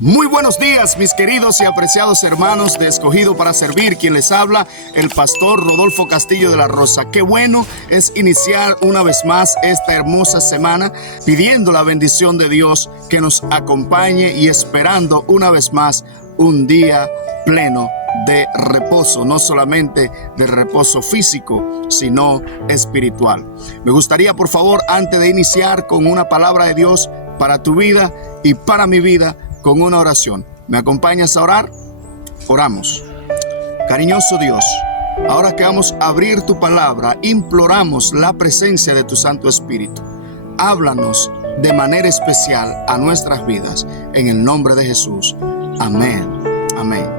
Muy buenos días, mis queridos y apreciados hermanos de Escogido para Servir. Quien les habla, el pastor Rodolfo Castillo de la Rosa. Qué bueno es iniciar una vez más esta hermosa semana pidiendo la bendición de Dios que nos acompañe y esperando una vez más un día pleno de reposo, no solamente de reposo físico, sino espiritual. Me gustaría, por favor, antes de iniciar con una palabra de Dios para tu vida y para mi vida, con una oración. ¿Me acompañas a orar? Oramos. Cariñoso Dios, ahora que vamos a abrir tu palabra, imploramos la presencia de tu Santo Espíritu. Háblanos de manera especial a nuestras vidas, en el nombre de Jesús. Amén. Amén.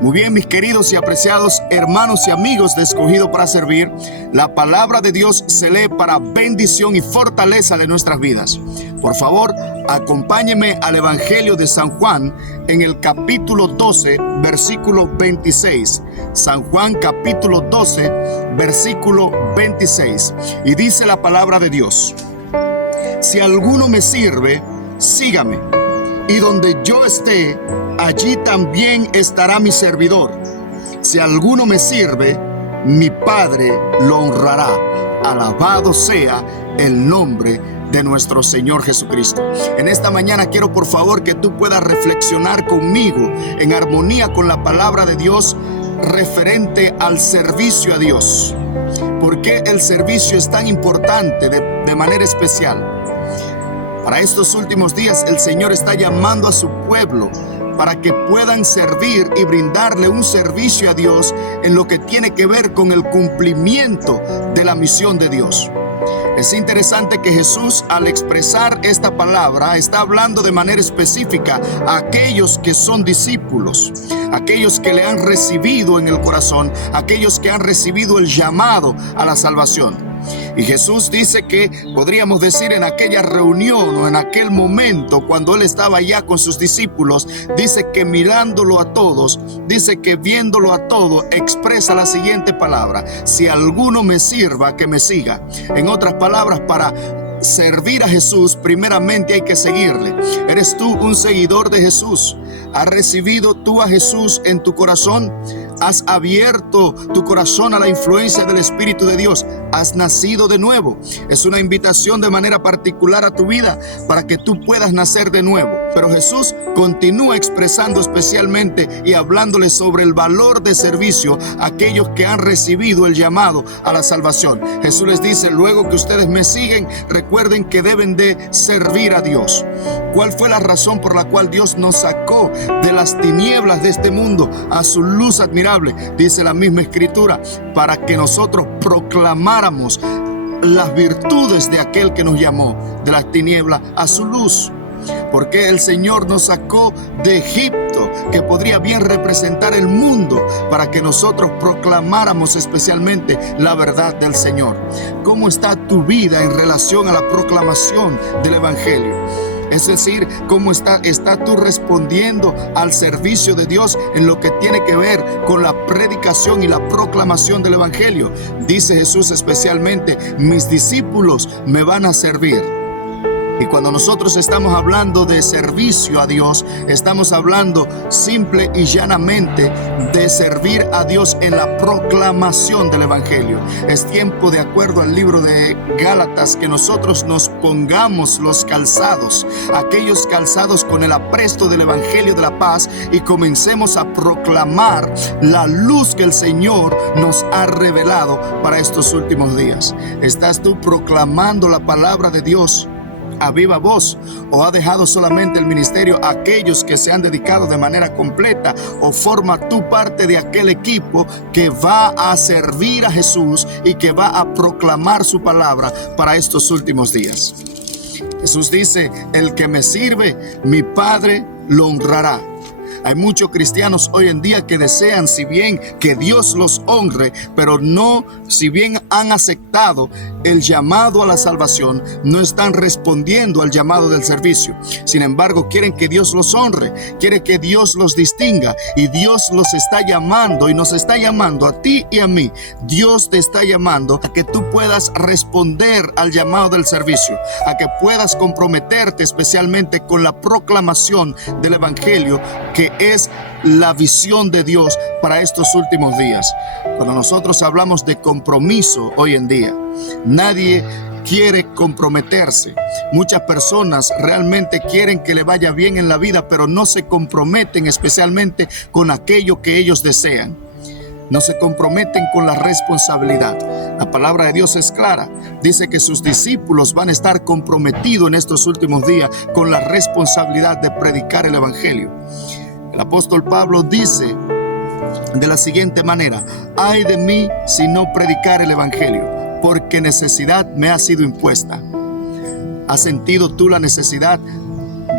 Muy bien, mis queridos y apreciados hermanos y amigos de Escogido para Servir, la palabra de Dios se lee para bendición y fortaleza de nuestras vidas. Por favor, acompáñeme al Evangelio de San Juan en el capítulo 12, versículo 26. San Juan capítulo 12, versículo 26. Y dice la palabra de Dios: si alguno me sirve, sígame. Y donde yo esté, allí también estará mi servidor. Si alguno me sirve, mi Padre lo honrará. Alabado sea el nombre de nuestro Señor Jesucristo. En esta mañana quiero, por favor, que tú puedas reflexionar conmigo en armonía con la palabra de Dios referente al servicio a Dios. ¿Por qué el servicio es tan importante de manera especial? Para estos últimos días el Señor está llamando a su pueblo para que puedan servir y brindarle un servicio a Dios en lo que tiene que ver con el cumplimiento de la misión de Dios. Es interesante que Jesús, al expresar esta palabra, está hablando de manera específica a aquellos que son discípulos, aquellos que le han recibido en el corazón, aquellos que han recibido el llamado a la salvación. Y Jesús dice que, podríamos decir, en aquella reunión o en aquel momento cuando Él estaba allá con sus discípulos, dice que mirándolo a todos, dice que viéndolo a todo, expresa la siguiente palabra: si alguno me sirva, que me siga. En otras palabras, para servir a Jesús, primeramente hay que seguirle. ¿Eres tú un seguidor de Jesús? ¿Has recibido tú a Jesús en tu corazón? ¿Has abierto tu corazón a la influencia del Espíritu de Dios? ¿Has nacido de nuevo? Es una invitación de manera particular a tu vida para que tú puedas nacer de nuevo. Pero Jesús continúa expresando especialmente y hablándole sobre el valor de servicio a aquellos que han recibido el llamado a la salvación. Jesús les dice: luego que ustedes me siguen, recuerden que deben de servir a Dios. ¿Cuál fue la razón por la cual Dios nos sacó de las tinieblas de este mundo a su luz admirable? Dice la misma Escritura: para que nosotros proclamáramos las virtudes de aquel que nos llamó de las tinieblas a su luz. Porque el Señor nos sacó de Egipto, que podría bien representar el mundo, para que nosotros proclamáramos especialmente la verdad del Señor. ¿Cómo está tu vida en relación a la proclamación del Evangelio? Es decir, ¿cómo estás tú respondiendo al servicio de Dios en lo que tiene que ver con la predicación y la proclamación del Evangelio? Dice Jesús especialmente: mis discípulos me van a servir. Y cuando nosotros estamos hablando de servicio a Dios, estamos hablando simple y llanamente de servir a Dios en la proclamación del Evangelio. Es tiempo, de acuerdo al libro de Gálatas, que nosotros nos pongamos los calzados, aquellos calzados con el apresto del Evangelio de la paz, y comencemos a proclamar la luz que el Señor nos ha revelado para estos últimos días. ¿Estás tú proclamando la palabra de Dios a viva voz, o ha dejado solamente el ministerio a aquellos que se han dedicado de manera completa, o forma tú parte de aquel equipo que va a servir a Jesús y que va a proclamar su palabra para estos últimos días? Jesús dice: el que me sirve, mi Padre lo honrará. Hay muchos cristianos hoy en día que desean, si bien que Dios los honre, pero no, si bien han aceptado el llamado a la salvación, no están respondiendo al llamado del servicio. Sin embargo, quieren que Dios los honre, quiere que Dios los distinga, y Dios los está llamando y nos está llamando a ti y a mí. Dios te está llamando a que tú puedas responder al llamado del servicio, a que puedas comprometerte especialmente con la proclamación del evangelio, que es la visión de Dios para estos últimos días. Cuando nosotros hablamos de compromiso hoy en día, nadie quiere comprometerse. Muchas personas realmente quieren que le vaya bien en la vida, pero no se comprometen especialmente con aquello que ellos desean. No se comprometen con la responsabilidad. La palabra de Dios es clara. Dice que sus discípulos van a estar comprometidos en estos últimos días con la responsabilidad de predicar el evangelio. El apóstol Pablo dice de la siguiente manera: ay de mí si no predicar el evangelio, porque necesidad me ha sido impuesta. ¿Has sentido tú la necesidad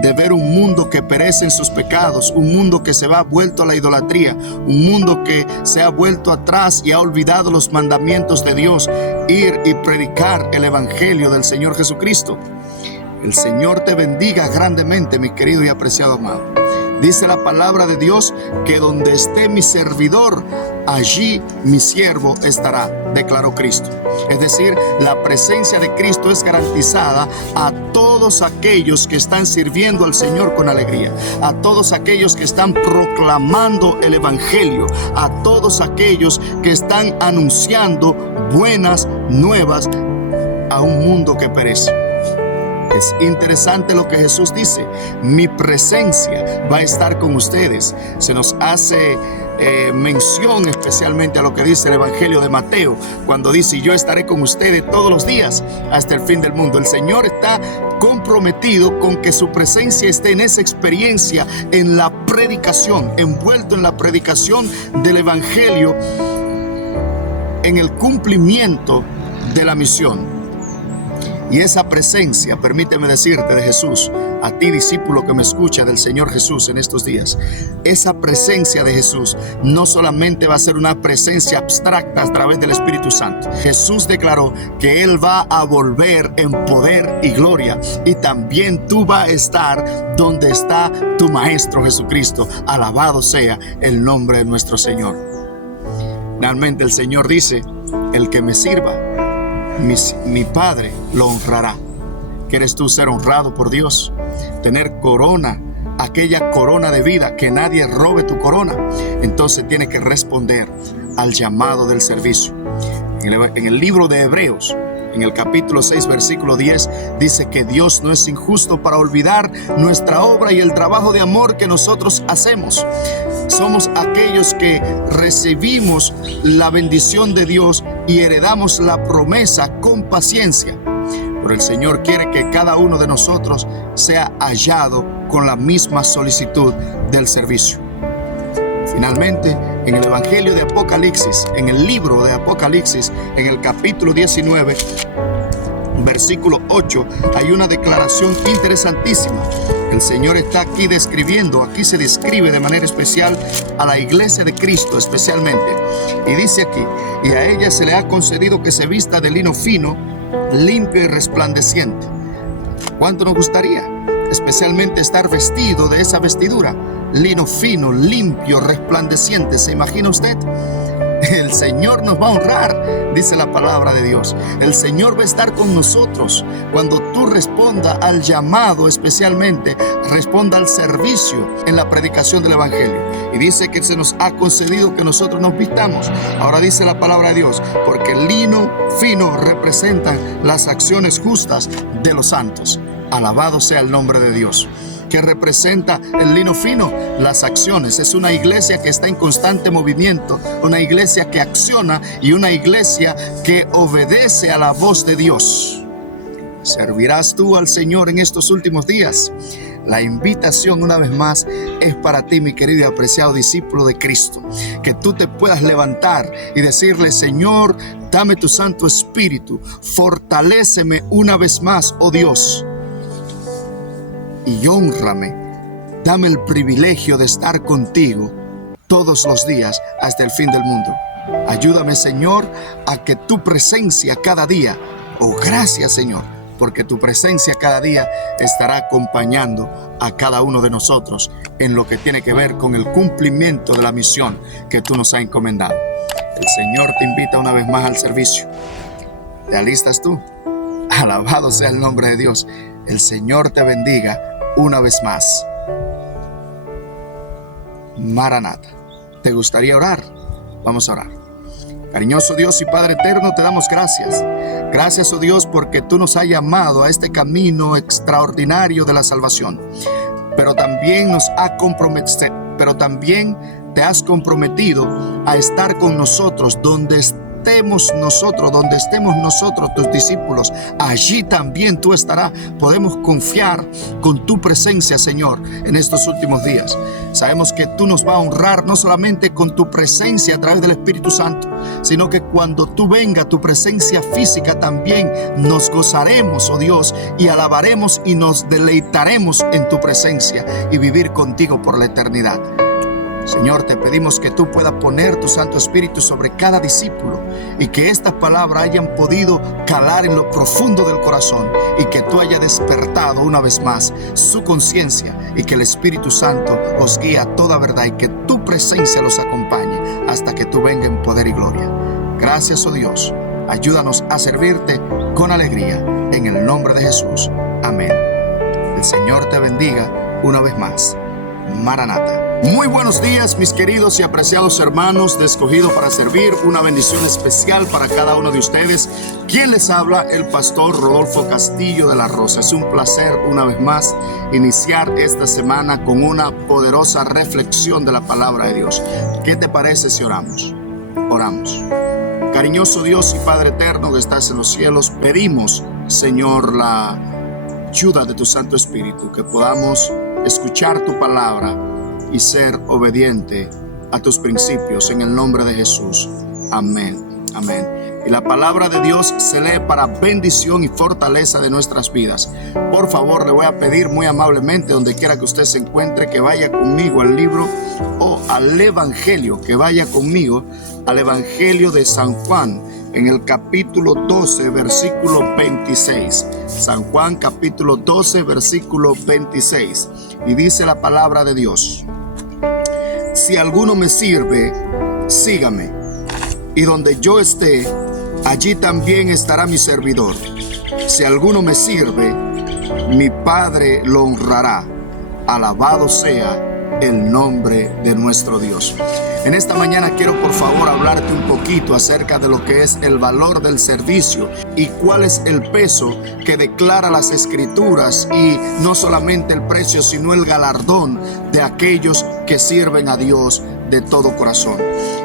de ver un mundo que perece en sus pecados, un mundo que se va vuelto a la idolatría, un mundo que se ha vuelto atrás y ha olvidado los mandamientos de Dios, ir y predicar el evangelio del Señor Jesucristo? El Señor te bendiga grandemente, mi querido y apreciado amado. Dice la palabra de Dios que donde esté mi servidor, allí mi siervo estará, declaró Cristo. Es decir, la presencia de Cristo es garantizada a todos aquellos que están sirviendo al Señor con alegría, a todos aquellos que están proclamando el evangelio, a todos aquellos que están anunciando buenas nuevas a un mundo que perece. Es interesante lo que Jesús dice: mi presencia va a estar con ustedes. Se nos hace mención especialmente a lo que dice el Evangelio de Mateo, cuando dice: yo estaré con ustedes todos los días hasta el fin del mundo. El Señor está comprometido con que su presencia esté en esa experiencia, en la predicación, envuelto en la predicación del Evangelio, en el cumplimiento de la misión. Y esa presencia, permíteme decirte, de Jesús, a ti discípulo que me escucha, del Señor Jesús en estos días, esa presencia de Jesús no solamente va a ser una presencia abstracta a través del Espíritu Santo. Jesús declaró que Él va a volver en poder y gloria, y también tú vas a estar donde está tu Maestro Jesucristo. Alabado sea el nombre de nuestro Señor. Realmente el Señor dice: el que me sirva, mi Padre lo honrará. ¿Quieres tú ser honrado por Dios? Tener corona, aquella corona de vida, que nadie robe tu corona. Entonces tienes que responder al llamado del servicio. En el libro de Hebreos, en el capítulo 6, versículo 10, dice que Dios no es injusto para olvidar nuestra obra y el trabajo de amor que nosotros hacemos. Somos aquellos que recibimos la bendición de Dios y heredamos la promesa con paciencia. Pero el Señor quiere que cada uno de nosotros sea hallado con la misma solicitud del servicio. Finalmente, en el Evangelio de Apocalipsis, en el libro de Apocalipsis, en el capítulo 19, versículo 8, hay una declaración interesantísima. El Señor está aquí describiendo, aquí se describe de manera especial a la iglesia de Cristo especialmente. Y dice aquí: y a ella se le ha concedido que se vista de lino fino, limpio y resplandeciente. ¿Cuánto nos gustaría especialmente estar vestido de esa vestidura? Lino fino, limpio, resplandeciente. ¿Se imagina usted? El Señor nos va a honrar, dice la palabra de Dios. El Señor va a estar con nosotros cuando tú respondas al llamado, especialmente responda al servicio en la predicación del evangelio. Y dice que se nos ha concedido que nosotros nos vistamos. Ahora dice la palabra de Dios: porque el lino fino representa las acciones justas de los santos. Alabado sea el nombre de Dios. ¿Qué representa el lino fino? Las acciones. Es una iglesia que está en constante movimiento, una iglesia que acciona y una iglesia que obedece a la voz de Dios. ¿Servirás tú al Señor en estos últimos días? La invitación, una vez más, es para ti, mi querido y apreciado discípulo de Cristo. Que tú te puedas levantar y decirle: Señor, dame tu Santo Espíritu, fortaléceme una vez más, oh Dios, y hónrame. Dame el privilegio de estar contigo todos los días hasta el fin del mundo. Ayúdame, Señor, a que tu presencia cada día Oh, gracias, Señor, porque tu presencia cada día estará acompañando a cada uno de nosotros en lo que tiene que ver con el cumplimiento de la misión que tú nos has encomendado. El Señor te invita una vez más al servicio. ¿Te alistas tú? Alabado sea el nombre de Dios. El Señor te bendiga una vez más. Maranata. ¿Te gustaría orar? Vamos a orar. Cariñoso Dios y Padre eterno, te damos gracias. Gracias, oh Dios, porque tú nos has llamado a este camino extraordinario de la salvación. Pero también te has comprometido a estar con nosotros donde estemos nosotros, tus discípulos. Allí también tú estarás. Podemos confiar con tu presencia, Señor, en estos últimos días. Sabemos que tú nos vas a honrar no solamente con tu presencia a través del Espíritu Santo, sino que cuando tú vengas, tu presencia física también, nos gozaremos, oh Dios, y alabaremos y nos deleitaremos en tu presencia y vivir contigo por la eternidad. Señor, te pedimos que tú puedas poner tu Santo Espíritu sobre cada discípulo y que estas palabras hayan podido calar en lo profundo del corazón y que tú hayas despertado una vez más su conciencia y que el Espíritu Santo os guíe a toda verdad y que tu presencia los acompañe hasta que tú vengas en poder y gloria. Gracias, oh Dios. Ayúdanos a servirte con alegría en el nombre de Jesús. Amén. El Señor te bendiga una vez más. Maranata. Muy buenos días, mis queridos y apreciados hermanos de Escogido para Servir. Una bendición especial para cada uno de ustedes. Quien les habla, el pastor Rodolfo Castillo de la Rosa. Es un placer una vez más iniciar esta semana con una poderosa reflexión de la palabra de Dios. ¿Qué te parece si oramos? Oramos. Cariñoso Dios y Padre eterno que estás en los cielos, pedimos, Señor, la ayuda de tu Santo Espíritu, que podamos escuchar tu palabra y ser obediente a tus principios en el nombre de Jesús. Amén. Amén. Y la palabra de Dios se lee para bendición y fortaleza de nuestras vidas. Por favor, le voy a pedir muy amablemente, donde quiera que usted se encuentre, que vaya conmigo al libro o al Evangelio, que vaya conmigo al Evangelio de San Juan, en el capítulo 12, versículo 26. San Juan, capítulo 12, versículo 26. Y dice la palabra de Dios: si alguno me sirve, sígame. Y donde yo esté, allí también estará mi servidor. Si alguno me sirve, mi Padre lo honrará. Alabado sea el nombre de nuestro Dios. En esta mañana quiero por favor hablarte un poquito acerca de lo que es el valor del servicio y cuál es el peso que declara las Escrituras, y no solamente el precio sino el galardón de aquellos que sirven a Dios de todo corazón.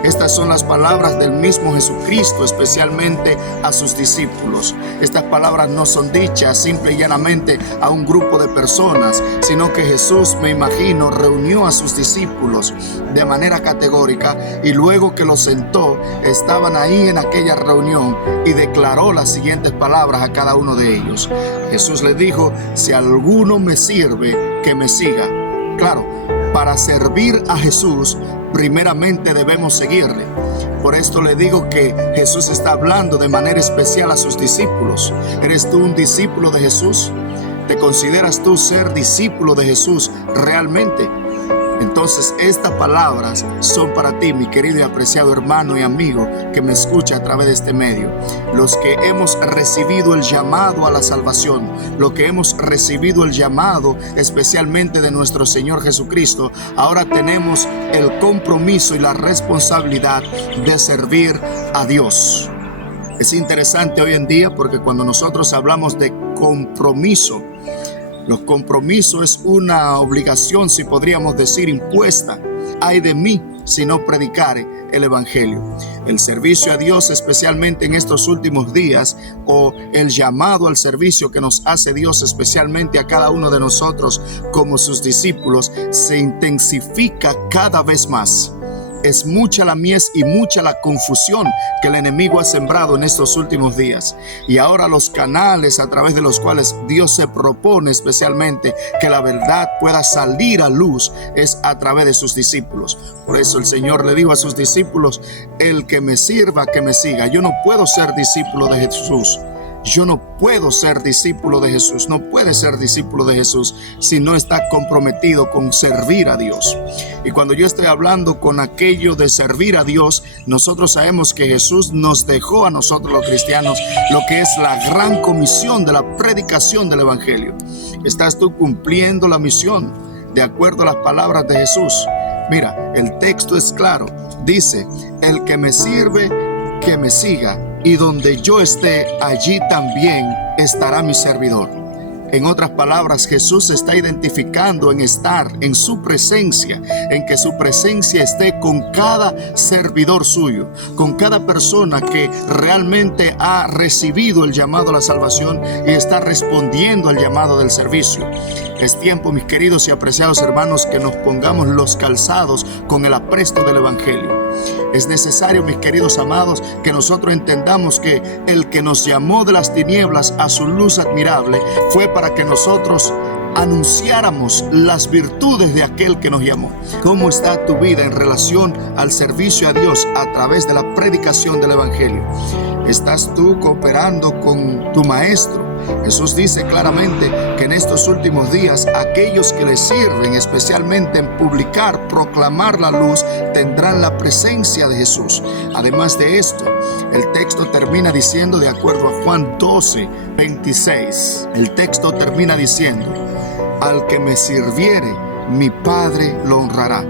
Estas son las palabras del mismo Jesucristo, especialmente a sus discípulos. Estas palabras no son dichas simple y llanamente a un grupo de personas, sino que Jesús, me imagino, reunió a sus discípulos de manera categórica, y luego que los sentó, estaban ahí en aquella reunión y declaró las siguientes palabras a cada uno de ellos. Jesús les dijo: si alguno me sirve, que me siga. Claro, para servir a Jesús, primeramente debemos seguirle. Por esto le digo que Jesús está hablando de manera especial a sus discípulos. ¿Eres tú un discípulo de Jesús? ¿Te consideras tú ser discípulo de Jesús realmente? Entonces estas palabras son para ti, mi querido y apreciado hermano y amigo que me escucha a través de este medio. Los que hemos recibido el llamado a la salvación, los que hemos recibido el llamado especialmente de nuestro Señor Jesucristo, ahora tenemos el compromiso y la responsabilidad de servir a Dios. Es interesante hoy en día porque cuando nosotros hablamos de compromiso, los compromisos es una obligación, si podríamos decir, impuesta. Ay de mí si no predicare el Evangelio. El servicio a Dios, especialmente en estos últimos días, o el llamado al servicio que nos hace Dios especialmente a cada uno de nosotros como sus discípulos, se intensifica cada vez más. Es mucha la mies y mucha la confusión que el enemigo ha sembrado en estos últimos días. Y ahora los canales a través de los cuales Dios se propone especialmente que la verdad pueda salir a luz es a través de sus discípulos. Por eso el Señor le dijo a sus discípulos: el que me sirva, que me siga. Yo no puedo ser discípulo de Jesús. yo no puedo ser discípulo de Jesús, no puede ser discípulo de Jesús si no está comprometido con servir a Dios. Y cuando yo estoy hablando con aquello de servir a Dios, nosotros sabemos que Jesús nos dejó a nosotros los cristianos lo que es la gran comisión de la predicación del Evangelio. ¿Estás tú cumpliendo la misión de acuerdo a las palabras de Jesús? Mira, el texto es claro. Dice, el que me sirve, que me siga, y donde yo esté, allí también estará mi servidor. En otras palabras, Jesús se está identificando en estar en su presencia, en que su presencia esté con cada servidor suyo, con cada persona que realmente ha recibido el llamado a la salvación y está respondiendo al llamado del servicio. Es tiempo, mis queridos y apreciados hermanos, que nos pongamos los calzados con el apresto del Evangelio. Es necesario, mis queridos amados, que nosotros entendamos que el que nos llamó de las tinieblas a su luz admirable fue para que nosotros anunciáramos las virtudes de aquel que nos llamó. ¿Cómo está tu vida en relación al servicio a Dios a través de la predicación del Evangelio? ¿Estás tú cooperando con tu maestro? Jesús dice claramente que en estos últimos días aquellos que le sirven, especialmente en publicar, proclamar la luz, tendrán la presencia de Jesús. Además de esto, el texto termina diciendo, de acuerdo a Juan 12:26, el texto termina diciendo, al que me sirviere, mi Padre lo honrará.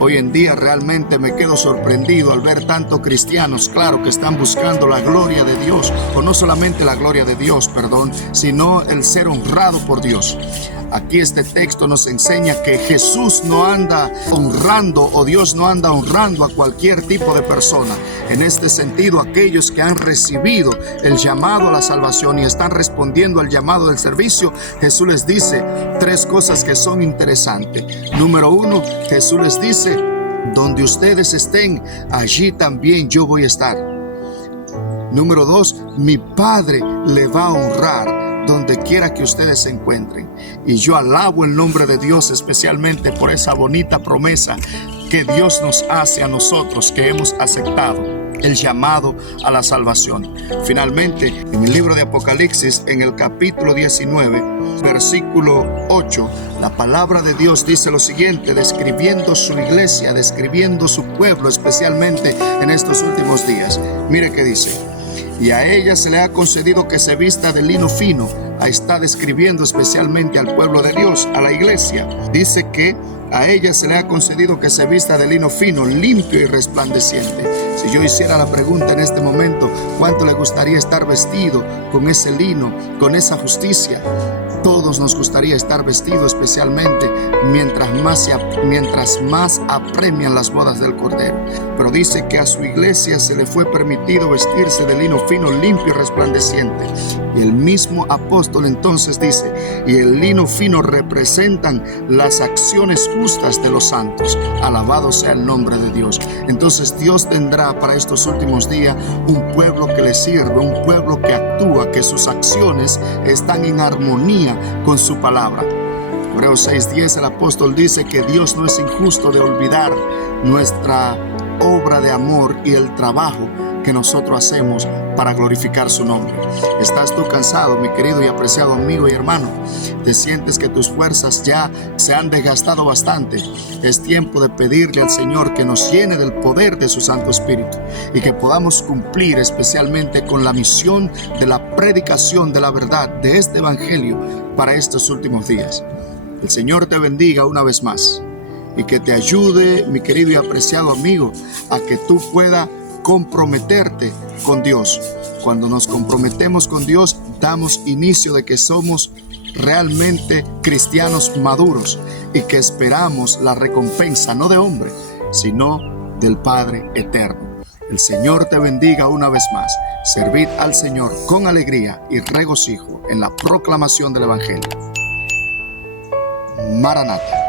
Hoy en día realmente me quedo sorprendido al ver tantos cristianos, claro, que están buscando la gloria de Dios, o no solamente la gloria de Dios, sino el ser honrado por Dios. Aquí este texto nos enseña que Jesús no anda honrando, o Dios no anda honrando a cualquier tipo de persona. En este sentido, aquellos que han recibido el llamado a la salvación y están respondiendo al llamado del servicio, Jesús les dice tres cosas que son interesantes. Número uno, Jesús les dice, donde ustedes estén, allí también yo voy a estar. Número dos, mi Padre le va a honrar donde quiera que ustedes se encuentren. Y yo alabo el nombre de Dios especialmente por esa bonita promesa que Dios nos hace a nosotros que hemos aceptado el llamado a la salvación. Finalmente, en el libro de Apocalipsis, en el capítulo 19, versículo 8, la palabra de Dios dice lo siguiente, describiendo su iglesia, describiendo su pueblo, especialmente en estos últimos días. Mire qué dice. Y a ella se le ha concedido que se vista de lino fino. Ahí está describiendo especialmente al pueblo de Dios, a la iglesia. Dice que a ella se le ha concedido que se vista de lino fino, limpio y resplandeciente. Si yo hiciera la pregunta en este momento, ¿cuánto le gustaría estar vestido con ese lino, con esa justicia? Todos nos gustaría estar vestidos, especialmente mientras más apremian las bodas del Cordero. Pero dice que a su iglesia se le fue permitido vestirse de lino fino, limpio y resplandeciente. Y el mismo apóstol entonces dice, y el lino fino representan las acciones justas de los santos. Alabado sea el nombre de Dios. Entonces Dios tendrá para estos últimos días un pueblo que le sirve, un pueblo que actúa, que sus acciones están en armonía con su palabra. Hebreos 6:10, el apóstol dice que Dios no es injusto de olvidar nuestra obra de amor y el trabajo que nosotros hacemos para glorificar su nombre. ¿Estás tú cansado, mi querido y apreciado amigo y hermano? ¿Te sientes que tus fuerzas ya se han desgastado bastante? Es tiempo de pedirle al Señor que nos llene del poder de su Santo Espíritu y que podamos cumplir especialmente con la misión de la predicación de la verdad de este Evangelio para estos últimos días. El Señor te bendiga una vez más y que te ayude, mi querido y apreciado amigo, a que tú puedas comprometerte con Dios. Cuando nos comprometemos con Dios, damos inicio de que somos realmente cristianos maduros y que esperamos la recompensa no de hombre, sino del Padre eterno. El Señor te bendiga una vez más. Servid al Señor con alegría y regocijo en la proclamación del Evangelio. Maranata.